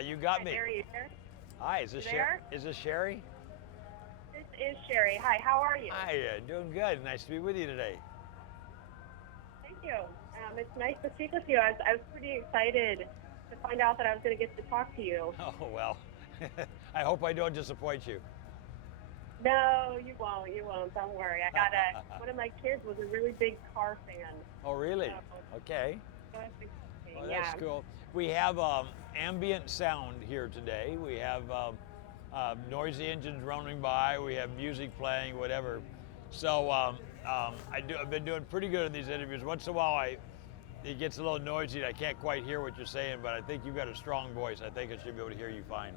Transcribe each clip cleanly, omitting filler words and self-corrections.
You got Hi, me. Barry. You there? Hi, You there? Is this Sherry? This is Sherry. Hi, how are you? Hi, doing good. Nice to be with you today. Thank you. It's nice to speak with you. I was pretty excited to find out that I was going to get to talk to you. Oh, well, I hope I don't disappoint you. No, you won't. You won't. Don't worry. One of my kids was a really big car fan. Oh, really? So Okay. that's Well, exciting. that's Yeah. cool. We have ambient sound here today. We have noisy engines running by. We have music playing, whatever. So I've been doing pretty good in these interviews. Once in a while, it gets a little noisy and I can't quite hear what you're saying, but I think you've got a strong voice. I think I should be able to hear you fine.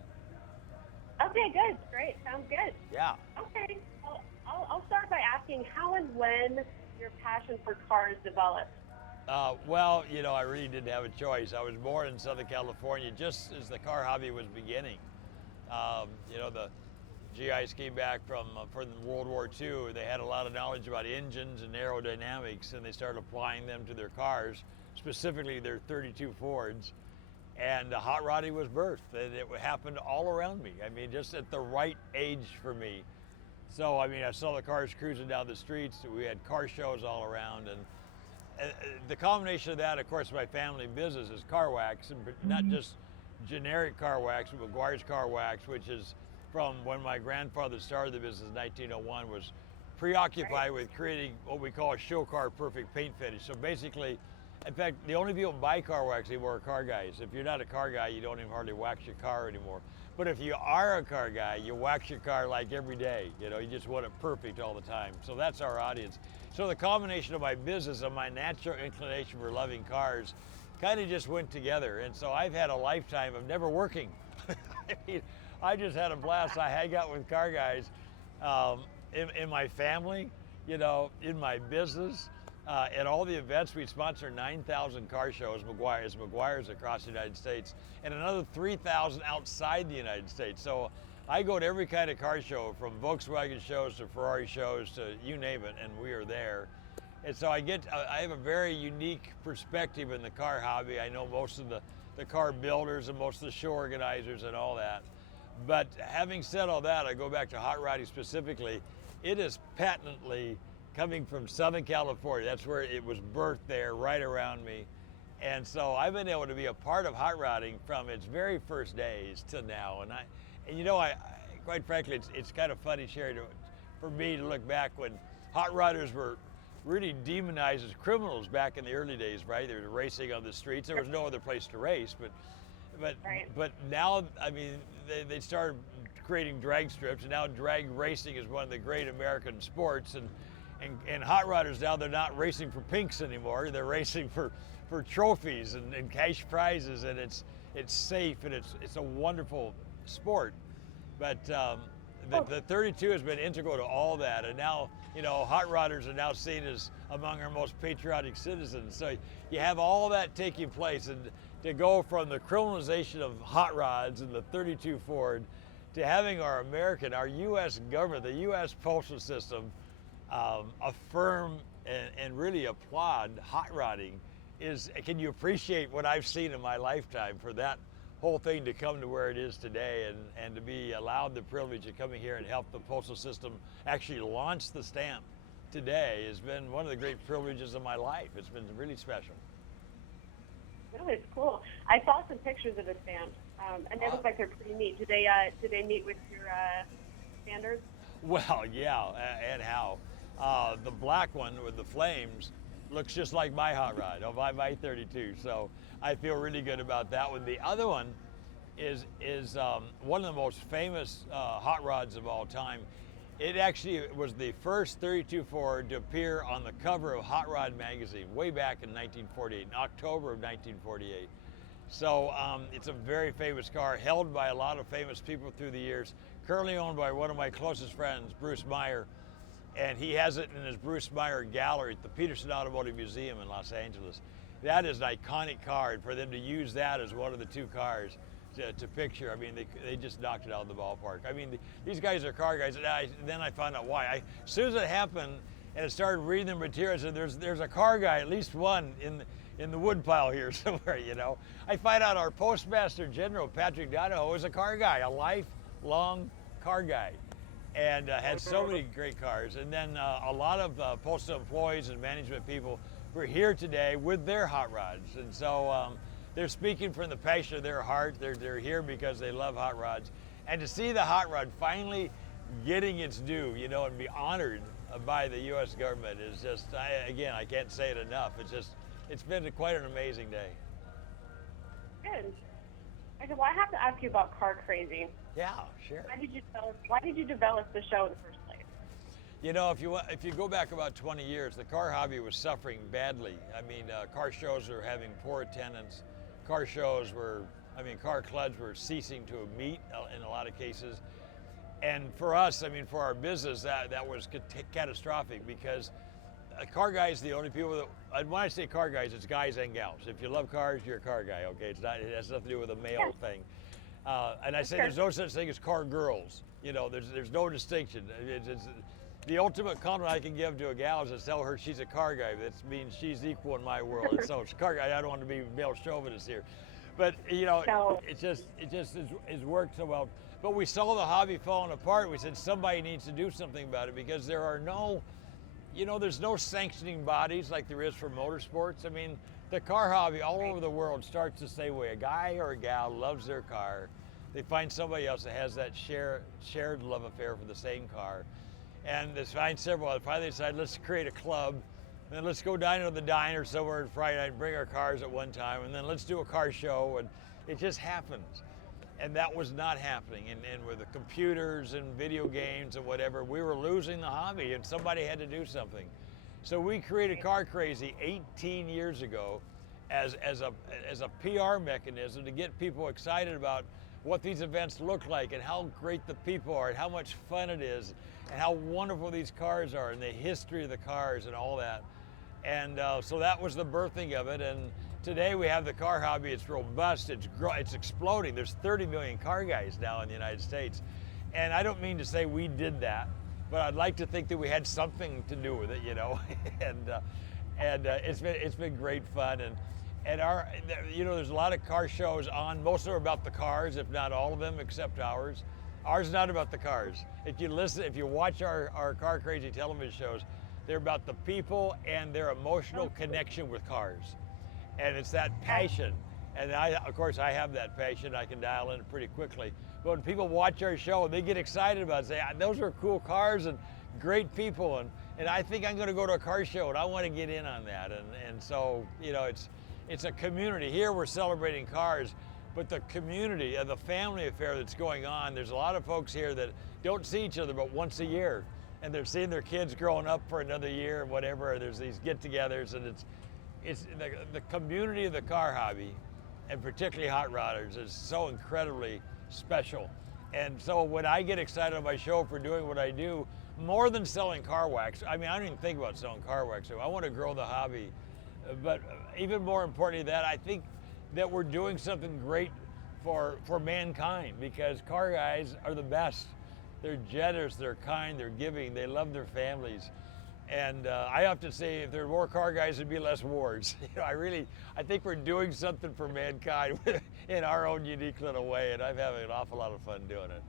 Okay, good. Great. Sounds good. Yeah. Okay. Well, I'll start by asking how and when your passion for cars developed. Well, I really didn't have a choice. I was born in Southern California just as the car hobby was beginning. The GIs came back from World War II. They had a lot of knowledge about engines and aerodynamics, and they started applying them to their cars, specifically their 32 Fords. And hot rodding was birthed, and it happened all around me. I mean, just at the right age for me. So, I mean, I saw the cars cruising down the streets. We had car shows all around, and the combination of that, of course, my family business is car wax, and not just generic car wax, but Meguiar's car wax, which is from when my grandfather started the business in 1901, was preoccupied with creating what we call a show car perfect paint finish. So basically, in fact, the only people who buy car wax anymore are car guys. If you're not a car guy, you don't even hardly wax your car anymore. But if you are a car guy, you wax your car like every day. You just want it perfect all the time. So that's our audience. So the combination of my business and my natural inclination for loving cars kind of just went together. And so I've had a lifetime of never working. I mean, I just had a blast. I hang out with car guys in my family, in my business. At all the events, we sponsor 9,000 car shows, Meguiar's across the United States, and another 3,000 outside the United States. So I go to every kind of car show, from Volkswagen shows to Ferrari shows to you name it, and we are there. And so I have a very unique perspective in the car hobby. I know most of the car builders and most of the show organizers and all that. But having said all that, I go back to hot rodding specifically. It is patently coming from Southern California. That's where it was birthed there, right around me. And so I've been able to be a part of hot rodding from its very first days to now. And I quite frankly, it's kind of funny, Sherry, for me to look back when hot rodders were really demonized as criminals back in the early days, right? They were racing on the streets. There was no other place to race, but now, I mean, they started creating drag strips, and now drag racing is one of the great American sports. And hot rodders now, they're not racing for pinks anymore. They're racing for trophies and cash prizes, and it's safe, and it's a wonderful sport. But the 32 has been integral to all that, and now hot rodders are now seen as among our most patriotic citizens. So you have all that taking place, and to go from the criminalization of hot rods and the 32 Ford to having our U.S. government, the U.S. postal system, affirm and really applaud hot rodding can you appreciate what I've seen in my lifetime for that whole thing to come to where it is today, and to be allowed the privilege of coming here and help the postal system actually launch the stamp today has been one of the great privileges of my life. It's been really special. Really, it's cool. I saw some pictures of the stamps, and they look like they're pretty neat. Do they meet with your standards? Well, yeah, and how. The black one with the flames looks just like my hot rod, my 32. So I feel really good about that one. The other one is one of the most famous hot rods of all time. It actually was the first 32 Ford to appear on the cover of Hot Rod magazine way back in 1948, in October of 1948. So it's a very famous car, held by a lot of famous people through the years, currently owned by one of my closest friends, Bruce Meyer, and he has it in his Bruce Meyer gallery at the Peterson Automotive Museum in Los Angeles. That is an iconic car, and for them to use that as one of the two cars to picture, I mean, they just knocked it out of the ballpark. I mean, these guys are car guys, and then I found out why. As soon as it happened, And I started reading the materials, and there's a car guy, at least one in the wood pile here somewhere, you know. I find out our Postmaster General, Patrick Donahoe, is a car guy, a lifelong car guy, and had so many great cars. And then a lot of postal employees and management people who are here today with their hot rods. And so they're speaking from the passion of their heart. They're here because they love hot rods. And to see the hot rod finally getting its due, you know, and be honored by the U.S. government is just, I can't say it enough. It's been quite an amazing day. Good. Okay, well, I have to ask you about Car Crazy. Yeah, sure. Why did you develop the show in the first place? You know, if you go back about 20 years, the car hobby was suffering badly. I mean, car shows were having poor attendance. Car clubs were ceasing to meet in a lot of cases. And for us, I mean, for our business, that was catastrophic, because car guys are the only people that, and when I say car guys, it's guys and gals. If you love cars, you're a car guy, okay? It has nothing to do with a male thing. And I say there's no such thing as car girls. You know, there's no distinction. It's the ultimate compliment I can give to a gal is to tell her she's a car guy. That means she's equal in my world. And so it's car guy. I don't want to be male chauvinist here, but you know, it just is worked so well. But we saw the hobby falling apart. We said somebody needs to do something about it, because there are no, you know, there's no sanctioning bodies like there is for motorsports. I mean, the car hobby all over the world starts the same way. A guy or a gal loves their car. They find somebody else that has that shared love affair for the same car. And they find several. Finally, they decide, let's create a club. And then let's go dine at the diner somewhere on Friday night and bring our cars at one time. And then let's do a car show. And it just happens. And that was not happening. And with the computers and video games and whatever, we were losing the hobby, and somebody had to do something. So we created Car Crazy 18 years ago as a PR mechanism to get people excited about what these events look like, and how great the people are, and how much fun it is, and how wonderful these cars are, and the history of the cars and all that. And so that was the birthing of it. And today we have the car hobby. It's robust. It's exploding. There's 30 million car guys now in the United States. And I don't mean to say we did that, but I'd like to think that we had something to do with it, you know. and it's been great fun. And you know, there's a lot of car shows on. Most of them are about the cars, if not all of them, except ours. Ours is not about the cars. If you watch our Car Crazy television shows, they're about the people and their emotional connection with cars. And it's that passion. And of course, I have that passion. I can dial in pretty quickly. But when people watch our show, they get excited about it, say, those are cool cars and great people. And I think I'm going to go to a car show, and I want to get in on that. And so, you know, it's a community. Here we're celebrating cars, but the community and the family affair that's going on, there's a lot of folks here that don't see each other but once a year. And they're seeing their kids growing up for another year and whatever. There's these get-togethers, and it's the community of the car hobby, and particularly hot rodders, is so incredibly special. And so when I get excited on my show for doing what I do, more than selling car wax, I mean, I don't even think about selling car wax. So I want to grow the hobby. But even more importantly than that, I think that we're doing something great for mankind, because car guys are the best. They're generous, they're kind, they're giving, they love their families. And I often say, if there were more car guys, there'd be less wars. You know, I think we're doing something for mankind in our own unique little way, and I'm having an awful lot of fun doing it.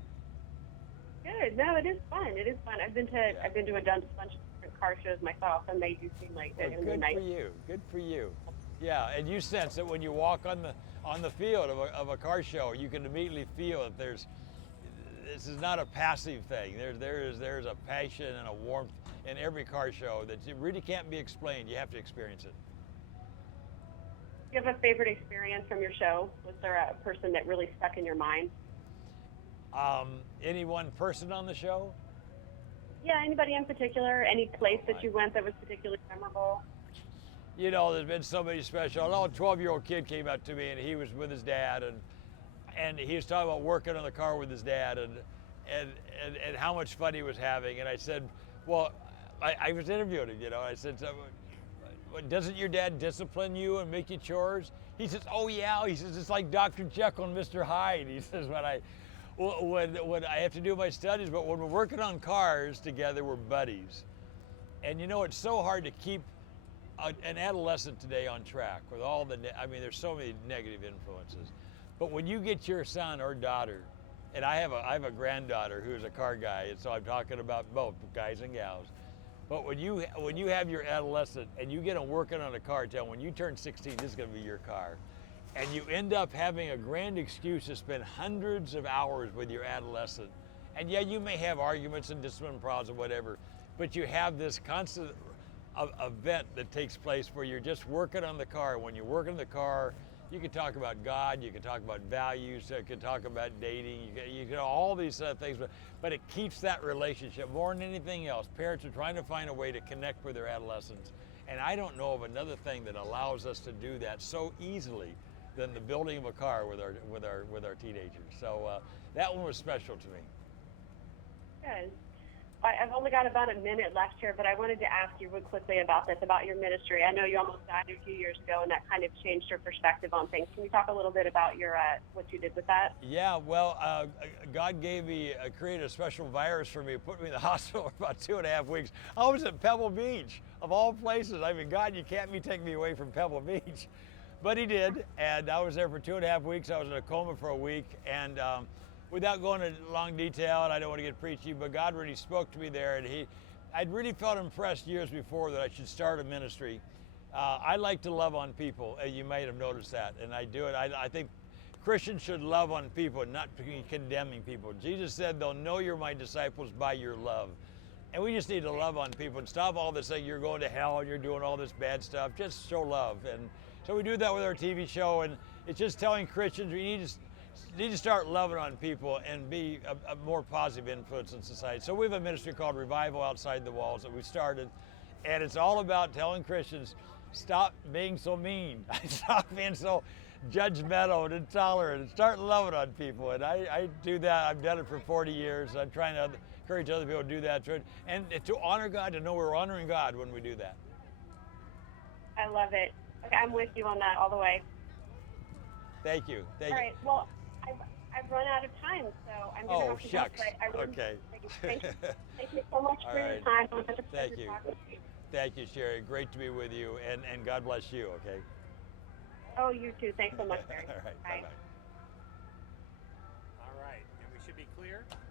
Good. No, it is fun. It is fun. I've been to a bunch of different car shows myself, and they do seem like they're going to be nice. Good for you. Good for you. Yeah, and you sense that when you walk on the field of a car show, you can immediately feel that this is not a passive thing. There's a passion and a warmth in every car show that it really can't be explained. You have to experience it. Do you have a favorite experience from your show? Was there a person that really stuck in your mind? Any one person on the show? Yeah, anybody in particular? Any place that you went that was particularly memorable? You know, there's been somebody special. A 12-year-old kid came up to me, and he was with his dad, and he was talking about working on the car with his dad and how much fun he was having. And I said, well, I was interviewing him, you know. I said, so, doesn't your dad discipline you and make you chores? He says, oh yeah. He says, it's like Dr. Jekyll and Mr. Hyde. He says, when I have to do my studies, but when we're working on cars together, we're buddies. And you know, it's so hard to keep an adolescent today on track with all the, I mean, there's so many negative influences. But when you get your son or daughter, and I have a granddaughter who's a car guy, and so I'm talking about both guys and gals. But when you have your adolescent and you get them working on a car, tell them when you turn 16, this is going to be your car, and you end up having a grand excuse to spend hundreds of hours with your adolescent. And yeah, you may have arguments and discipline problems or whatever, but you have this constant event that takes place where you're just working on the car. When you're working on the car, you can talk about God, you can talk about values, you can talk about dating, you can all these things, but it keeps that relationship more than anything else. Parents are trying to find a way to connect with their adolescents, and I don't know of another thing that allows us to do that so easily than the building of a car with our teenagers. So that one was special to me. Good. I've only got about a minute left here, but I wanted to ask you real quickly about this, about your ministry. I know you almost died a few years ago, and that kind of changed your perspective on things. Can you talk a little bit about your what you did with that? Yeah, well, God gave me, created a special virus for me, put me in the hospital for about 2.5 weeks. I was at Pebble Beach, of all places. I mean, God, you can't be taking me away from Pebble Beach. But he did, and I was there for 2.5 weeks. I was in a coma for a week, and without going into long detail, and I don't want to get preachy, but God really spoke to me there, and I'd really felt impressed years before that I should start a ministry. I like to love on people, you might have noticed that, and I do it. I think Christians should love on people, not be condemning people. Jesus said, they'll know you're my disciples by your love. And we just need to love on people and stop all this saying you're going to hell and you're doing all this bad stuff. Just show love. And so we do that with our TV show, and it's just telling Christians we need to start loving on people and be a more positive influence in society. So we have a ministry called Revival Outside the Walls that we started, and it's all about telling Christians, stop being so mean, stop being so judgmental and intolerant, and start loving on people. And I do that. I've done it for 40 years. I'm trying to encourage other people to do that, and to honor God, to know we're honoring God when we do that. I love it. Okay, I'm with you on that all the way. Thank you. All right. Well, I've run out of time, so I'm going to have to shucks. Go. Okay. Thank you so much for your time. It was such a pleasure talking to you. Thank you, Sherry. Great to be with you, and God bless you, okay? Oh, you too. Thanks so much, Barry. All right. Bye. Bye-bye. All right, and we should be clear.